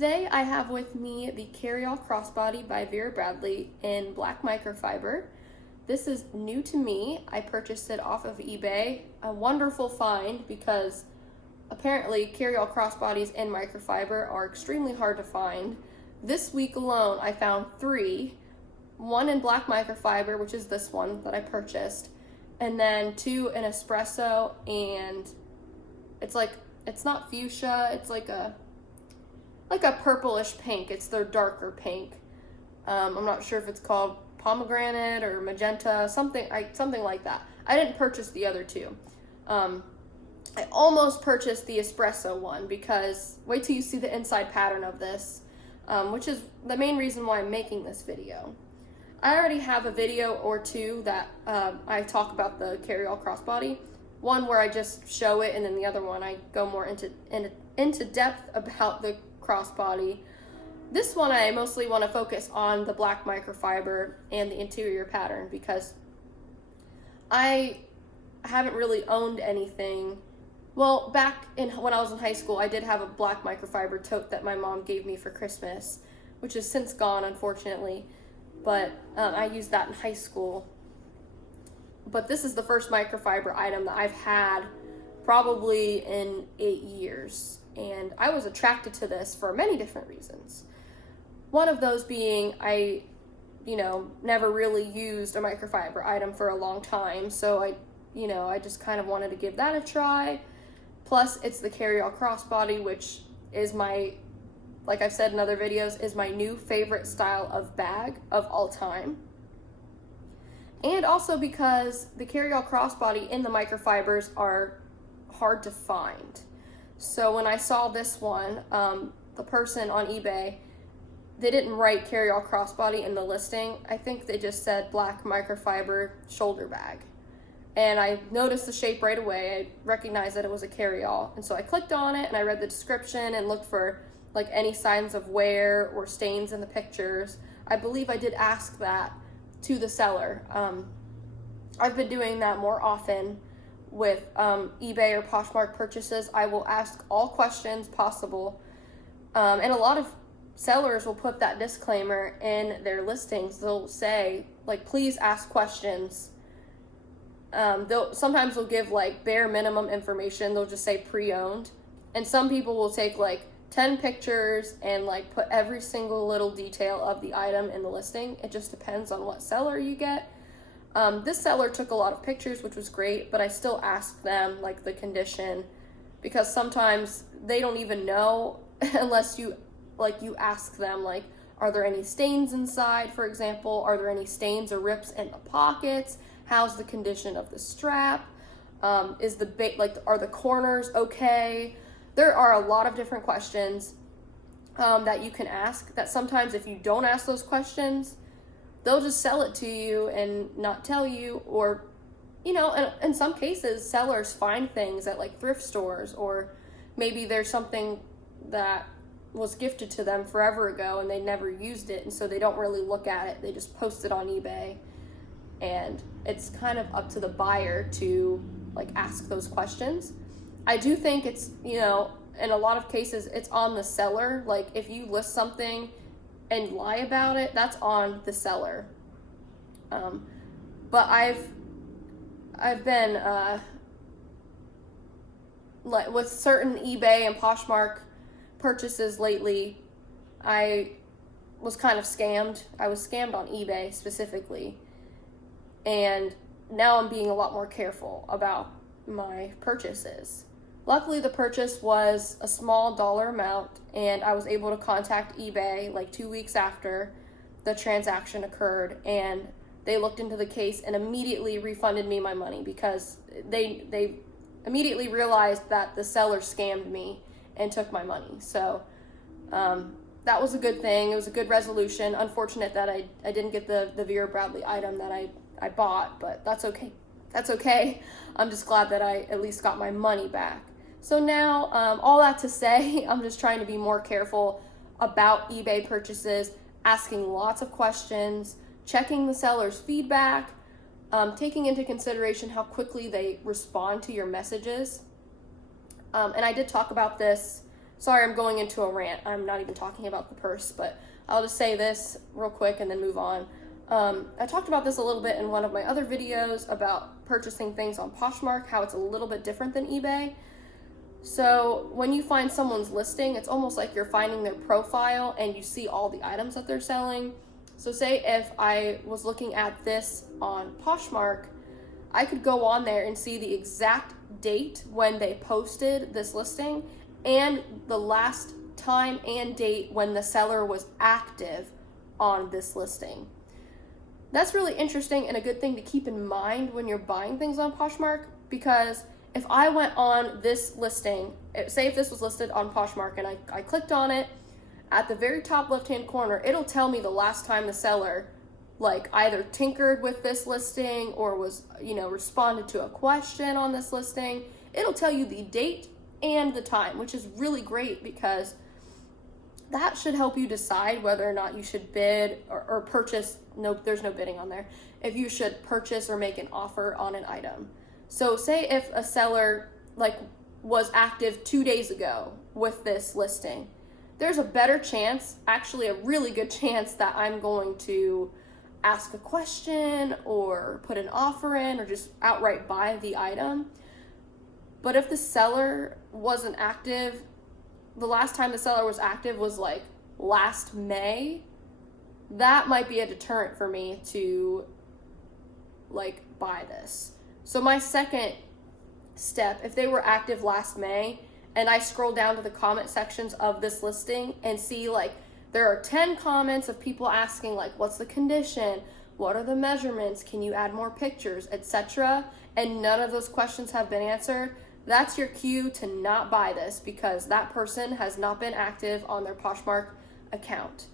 Today I have with me the Carryall Crossbody by Vera in black microfiber. This is new to me. I purchased it off of eBay. A wonderful find because apparently Carryall Crossbodies in microfiber are extremely hard to find. This week alone I found 3. One in black microfiber, which is this one that I purchased, and then 2 in espresso, and it's not fuchsia, it's like a purplish pink. It's their darker pink. I'm not sure if it's called pomegranate or magenta, something like that. I didn't purchase the other 2. I almost purchased the espresso one because wait till you see the inside pattern of this, which is the main reason why I'm making this video. I already have a video or 2 that I talk about the Carryall Crossbody. One where I just show it, and then the other one I go more into depth about the crossbody. This one I mostly want to focus on the black microfiber and the interior pattern because I haven't really owned anything. Well, back when I was in high school, I did have a black microfiber tote that my mom gave me for Christmas, which is since gone, unfortunately, but I used that in high school. But this is the first microfiber item that I've had probably in 8 years. And I was attracted to this for many different reasons. One of those being I never really used a microfiber item for a long time. So I just kind of wanted to give that a try. Plus it's the Carryall Crossbody, which is like I've said in other videos, is my new favorite style of bag of all time. And also because the Carryall Crossbody in the microfibers are hard to find. So when I saw this one, the person on eBay, they didn't write Carryall Crossbody in the listing. I think they just said black microfiber shoulder bag. And I noticed the shape right away. I recognized that it was a Carryall. And so I clicked on it and I read the description and looked for like any signs of wear or stains in the pictures. I believe I did ask that to the seller. I've been doing that more often with eBay or Poshmark purchases. I will ask all questions possible, and a lot of sellers will put that disclaimer in their listings. They'll say like, please ask questions. Sometimes they'll give like bare minimum information. They'll just say pre-owned, and some people will take like 10 pictures and like put every single little detail of the item in the listing. It just depends on what seller you get. This seller took a lot of pictures, which was great, but I still asked them like the condition because sometimes they don't even know unless you ask them like, are there any stains inside, for example? Are there any stains or rips in the pockets? How's the condition of the strap? Are the corners okay? There are a lot of different questions that you can ask that sometimes if you don't ask those questions, they'll just sell it to you and not tell you, or, in some cases, sellers find things at like thrift stores, or maybe there's something that was gifted to them forever ago and they never used it, and so they don't really look at it. They just post it on eBay, and it's kind of up to the buyer to like ask those questions. I do think it's, in a lot of cases, it's on the seller. Like if you list something and lie about it, that's on the seller. But I've been with certain eBay and Poshmark purchases lately, I was kind of scammed. I was scammed on eBay specifically, and now I'm being a lot more careful about my purchases. Luckily, the purchase was a small dollar amount, and I was able to contact eBay like 2 weeks after the transaction occurred, and they looked into the case and immediately refunded me my money because they immediately realized that the seller scammed me and took my money. So that was a good thing. It was a good resolution. Unfortunate that I didn't get the Vera item that I bought, but that's okay. That's okay. I'm just glad that I at least got my money back. So now, all that to say, I'm just trying to be more careful about eBay purchases, asking lots of questions, checking the seller's feedback, taking into consideration how quickly they respond to your messages. And I did talk about this Sorry, I'm going into a rant. I'm not even talking about the purse, but I'll just say this real quick and then move on. I talked about this a little bit in one of my other videos about purchasing things on Poshmark, how it's a little bit different than eBay. So when you find someone's listing, it's almost like you're finding their profile and you see all the items that they're selling. So say if I was looking at this on Poshmark, I could go on there and see the exact date when they posted this listing and the last time and date when the seller was active on this listing. That's really interesting and a good thing to keep in mind when you're buying things on Poshmark, because if I went on this listing, say if this was listed on Poshmark and I clicked on it, at the very top left-hand corner, it'll tell me the last time the seller like either tinkered with this listing or was, responded to a question on this listing. It'll tell you the date and the time, which is really great because that should help you decide whether or not you should bid or purchase. No, there's no bidding on there. If you should purchase or make an offer on an item. So say if a seller was active 2 days ago with this listing, there's a better chance, actually a really good chance, that I'm going to ask a question or put an offer in or just outright buy the item. But if the seller wasn't active, the last time the seller was active was like last May, that might be a deterrent for me to buy this. So my second step, if they were active last May and I scroll down to the comment sections of this listing and see there are 10 comments of people asking what's the condition, what are the measurements, can you add more pictures, etc., and none of those questions have been answered, that's your cue to not buy this because that person has not been active on their Poshmark account.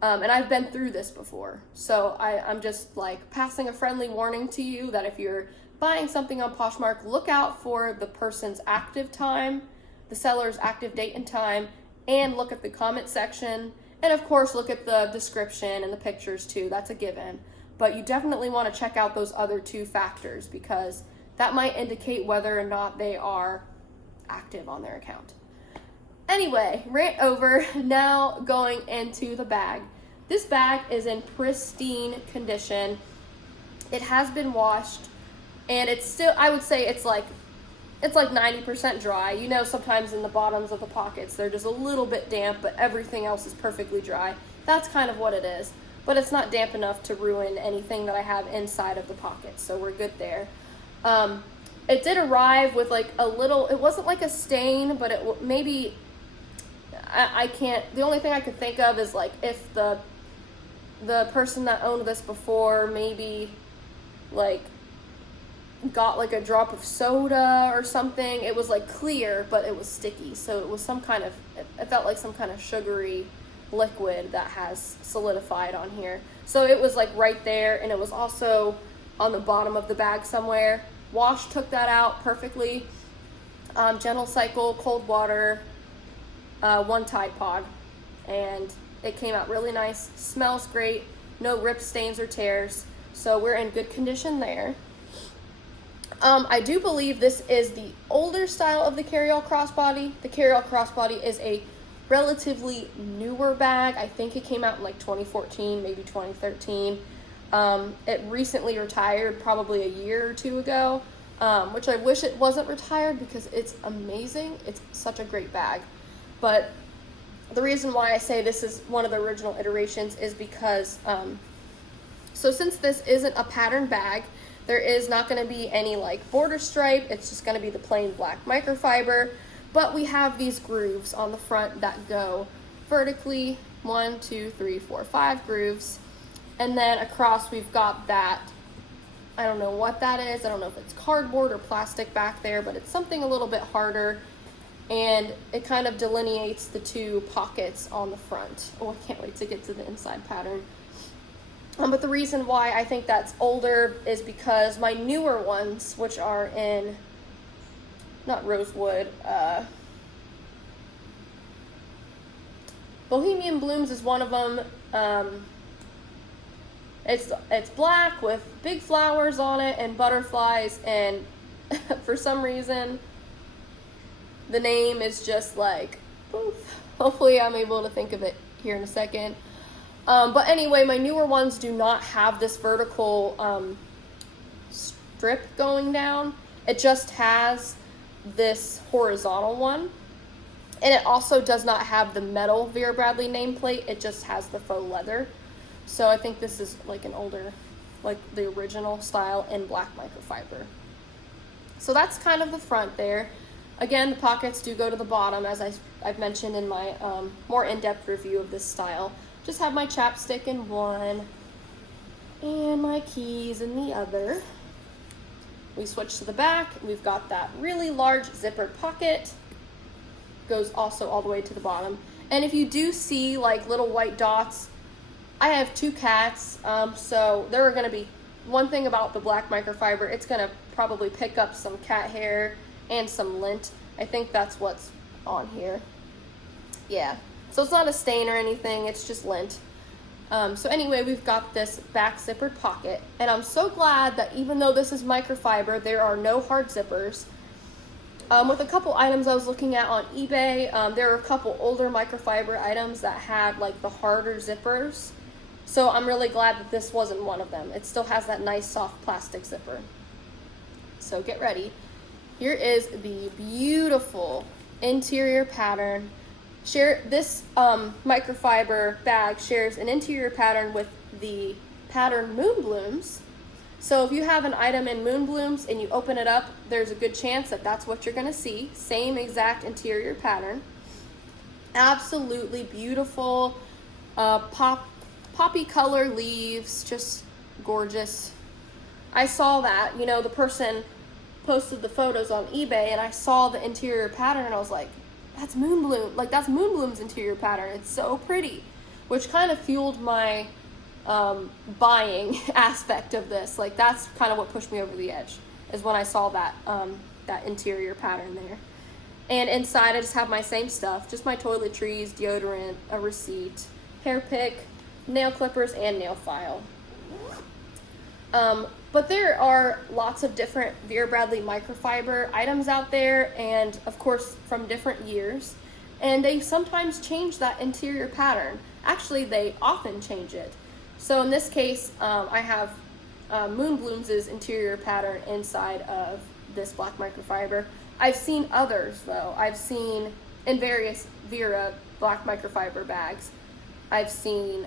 And I've been through this before. So I'm just passing a friendly warning to you that if you're buying something on Poshmark, look out for the person's active time, the seller's active date and time, and look at the comment section. And of course, look at the description and the pictures too. That's a given. But you definitely want to check out those other two factors because that might indicate whether or not they are active on their account. Anyway, rant over. Now going into the bag. This bag is in pristine condition. It has been washed, and it's still, I would say it's like 90% dry. Sometimes in the bottoms of the pockets, they're just a little bit damp, but everything else is perfectly dry. That's kind of what it is. But it's not damp enough to ruin anything that I have inside of the pockets, so we're good there. It did arrive with a little, it wasn't like a stain, but it maybe, I can't, the only thing I could think of is if the person that owned this before maybe got a drop of soda or something. It was clear, but it was sticky, so it was some kind of, it felt like some kind of sugary liquid that has solidified on here. So it was right there, and it was also on the bottom of the bag somewhere. Wash took that out perfectly. Gentle cycle, cold water, 1 Tide Pod, and it came out really nice. Smells great, no rips, stains, or tears, so we're in good condition there. I do believe this is the older style of the Carryall Crossbody. The Carryall Crossbody is a relatively newer bag. I think it came out in 2014, maybe 2013. It recently retired probably a year or two ago, which I wish it wasn't retired because it's amazing. It's such a great bag. But the reason why I say this is one of the original iterations is because, so since this isn't a pattern bag, there is not going to be any border stripe. It's just going to be the plain black microfiber. But we have these grooves on the front that go vertically, 1, 2, 3, 4, 5 grooves. And then across we've got that, I don't know what that is. I don't know if it's cardboard or plastic back there, but it's something a little bit harder. And it kind of delineates the two pockets on the front. Oh, I can't wait to get to the inside pattern. But the reason why I think that's older is because my newer ones, which are in, not rosewood, Bohemian Blooms is one of them. It's black with big flowers on it and butterflies, and for some reason the name is just both. Hopefully I'm able to think of it here in a second. But anyway, my newer ones do not have this vertical strip going down. It just has this horizontal one. And it also does not have the metal Vera Bradley nameplate. It just has the faux leather. So I think this is like an older, like the original style in black microfiber. So that's kind of the front there. Again, the pockets do go to the bottom, as I've mentioned in my more in-depth review of this style. Just have my chapstick in one and my keys in the other. We switch to the back. We've got that really large zippered pocket. Goes also all the way to the bottom. And if you do see like little white dots, I have 2 cats, so there are going to be, one thing about the black microfiber, it's going to probably pick up some cat hair and some lint. I think that's what's on here. Yeah, so it's not a stain or anything, it's just lint. So anyway, we've got this back zippered pocket, and I'm so glad that even though this is microfiber, there are no hard zippers. With a couple items I was looking at on eBay, there are a couple older microfiber items that had like the harder zippers. So I'm really glad that this wasn't one of them. It still has that nice soft plastic zipper. So get ready. Here is the beautiful interior pattern. This microfiber bag shares an interior pattern with the pattern Moon Blooms. So if you have an item in Moon Blooms and you open it up, there's a good chance that that's what you're going to see. Same exact interior pattern. Absolutely beautiful poppy color leaves, just gorgeous. I saw that, you know, the person posted the photos on eBay and I saw the interior pattern and I was like, that's Moon Bloom, like that's Moon Bloom's interior pattern. It's so pretty, which kind of fueled my buying aspect of this. Like that's kind of what pushed me over the edge, is when I saw that that interior pattern there. And inside I just have my same stuff, just my toiletries, deodorant, a receipt, hair pick, nail clippers, and nail file. But there are lots of different Vera Bradley microfiber items out there, and of course from different years, and they sometimes change that interior pattern. Actually, they often change it. So in this case, I have Moon Bloom's interior pattern inside of this black microfiber. I've seen others though. I've seen in various Vera black microfiber bags. I've seen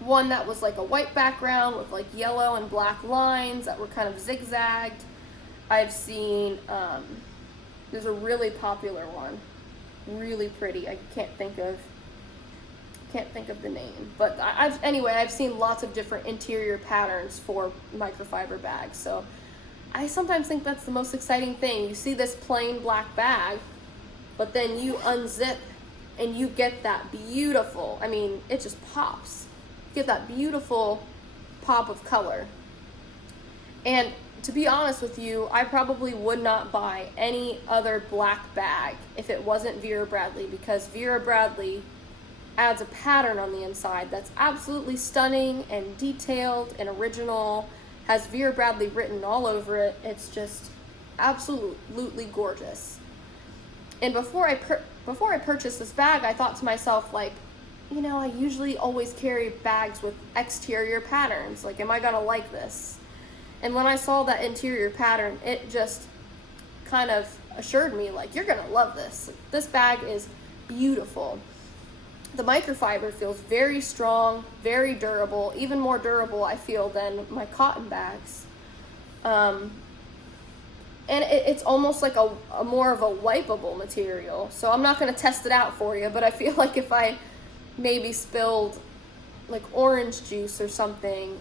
one that was like a white background with like yellow and black lines that were kind of zigzagged. I've seen, there's a really popular one, really pretty. I can't think of the name, but I've seen lots of different interior patterns for microfiber bags. So I sometimes think that's the most exciting thing. You see this plain black bag, but then you unzip and you get that beautiful, I mean, it just pops. You get that beautiful pop of color. And to be honest with you, I probably would not buy any other black bag if it wasn't Vera Bradley, because Vera Bradley adds a pattern on the inside that's absolutely stunning and detailed and original, has Vera Bradley written all over it. It's just absolutely gorgeous. And before I purchased this bag, I thought to myself, like, you know, I usually always carry bags with exterior patterns. Like, am I gonna like this? And when I saw that interior pattern, it just kind of assured me, like, you're gonna love this. This bag is beautiful. The microfiber feels very strong, very durable, even more durable, I feel, than my cotton bags. And it's almost like a more of a wipeable material. So I'm not going to test it out for you, but I feel like if I maybe spilled like orange juice or something,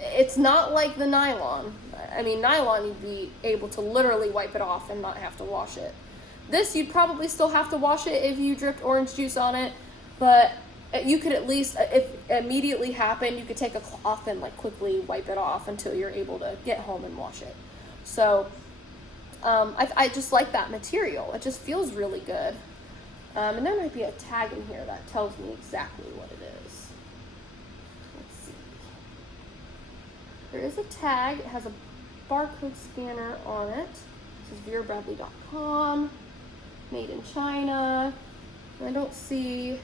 it's not like the nylon. I mean, nylon, you'd be able to literally wipe it off and not have to wash it. This, you'd probably still have to wash it if you dripped orange juice on it, but you could at least, if it immediately happened, you could take a cloth and like quickly wipe it off until you're able to get home and wash it. So I just like that material. It just feels really good. And there might be a tag in here that tells me exactly what it is. Let's see. There is a tag. It has a barcode scanner on it. This is verabradley.com. made in China. I don't see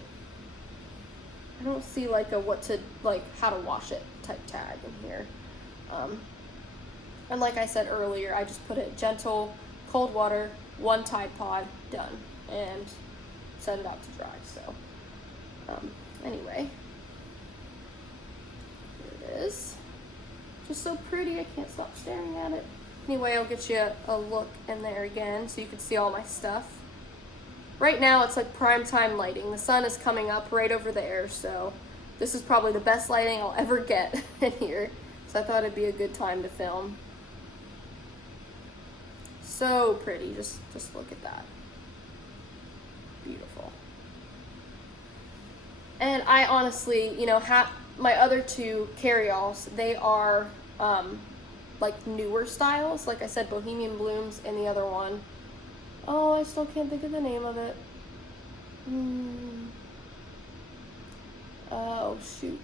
like a how to wash it type tag in here. And like I said earlier, I just put it gentle, cold water, 1 Tide Pod, done, and set it out to dry. So anyway, here it is. Just so pretty, I can't stop staring at it. Anyway, I'll get you a look in there again so you can see all my stuff. Right now it's like prime time lighting. The sun is coming up right over there, so this is probably the best lighting I'll ever get in here. So I thought it'd be a good time to film. So pretty, just look at that. Beautiful. And I honestly, my other 2 Carryalls, they are like newer styles. Like I said, Bohemian Blooms, and the other one, oh, I still can't think of the name of it. Oh, shoot.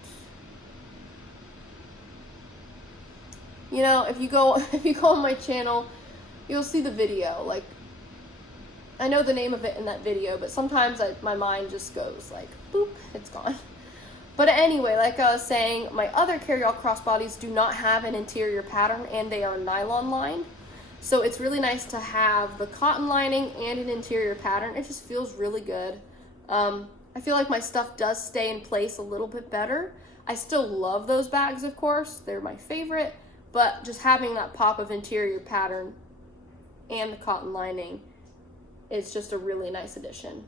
If you go on my channel, you'll see the video. Like, I know the name of it in that video, but sometimes my mind just goes like, boop, it's gone. But anyway, like I was saying, my other Carryall crossbodies do not have an interior pattern, and they are nylon lined. So it's really nice to have the cotton lining and an interior pattern. It just feels really good. I feel like my stuff does stay in place a little bit better. I still love those bags, of course. They're my favorite. But just having that pop of interior pattern and the cotton lining is just a really nice addition.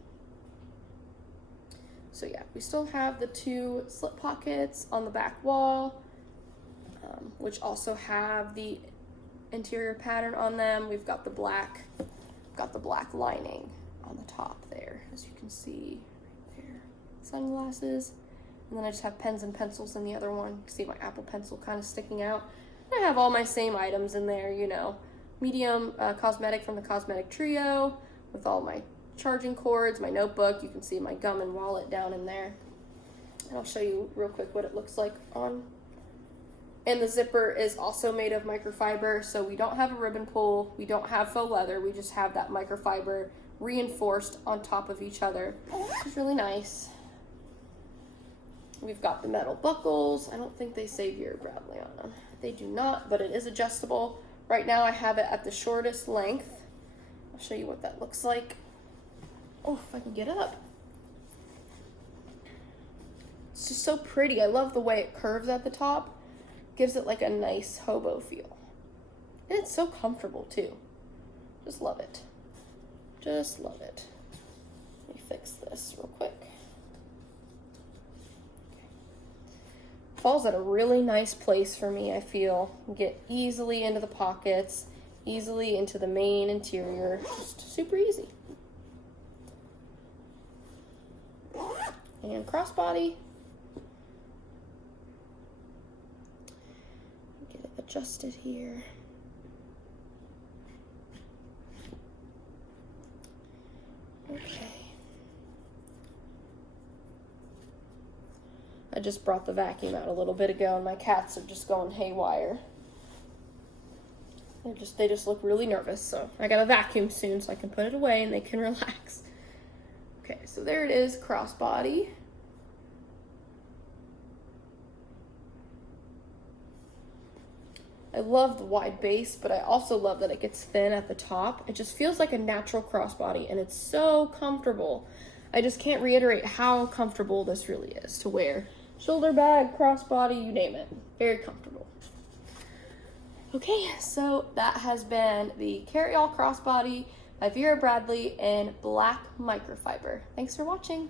So yeah, we still have the 2 slip pockets on the back wall, which also have the interior pattern on them. We've got the black lining on the top there, as you can see right there. Sunglasses, and then I just have pens and pencils in the other one. You can see my Apple Pencil kind of sticking out. I have all my same items in there, medium cosmetic from the Cosmetic Trio with all my charging cords, my notebook. You can see my gum and wallet down in there. And I'll show you real quick what it looks like on. And the zipper is also made of microfiber, so we don't have a ribbon pull, we don't have faux leather, we just have that microfiber reinforced on top of each other, which is really nice. We've got the metal buckles. I don't think they say Vera Bradley on them. They do not, but it is adjustable. Right now I have it at the shortest length. I'll show you what that looks like. Oh, if I can get up. It's just so pretty. I love the way it curves at the top. Gives it like a nice hobo feel. And it's so comfortable too. Just love it. Just love it. Let me fix this real quick. Falls at a really nice place for me, I feel. Get easily into the pockets, easily into the main interior. Just super easy. And crossbody. Get it adjusted here. Okay. I just brought the vacuum out a little bit ago, and my cats are just going haywire. They just look really nervous, so I gotta vacuum soon so I can put it away and they can relax. Okay, so there it is, crossbody. I love the wide base, but I also love that it gets thin at the top. It just feels like a natural crossbody, and it's so comfortable. I just can't reiterate how comfortable this really is to wear. Shoulder bag, crossbody, you name it. Very comfortable. Okay, so that has been the Carryall Crossbody by Vera Bradley in black microfiber. Thanks for watching.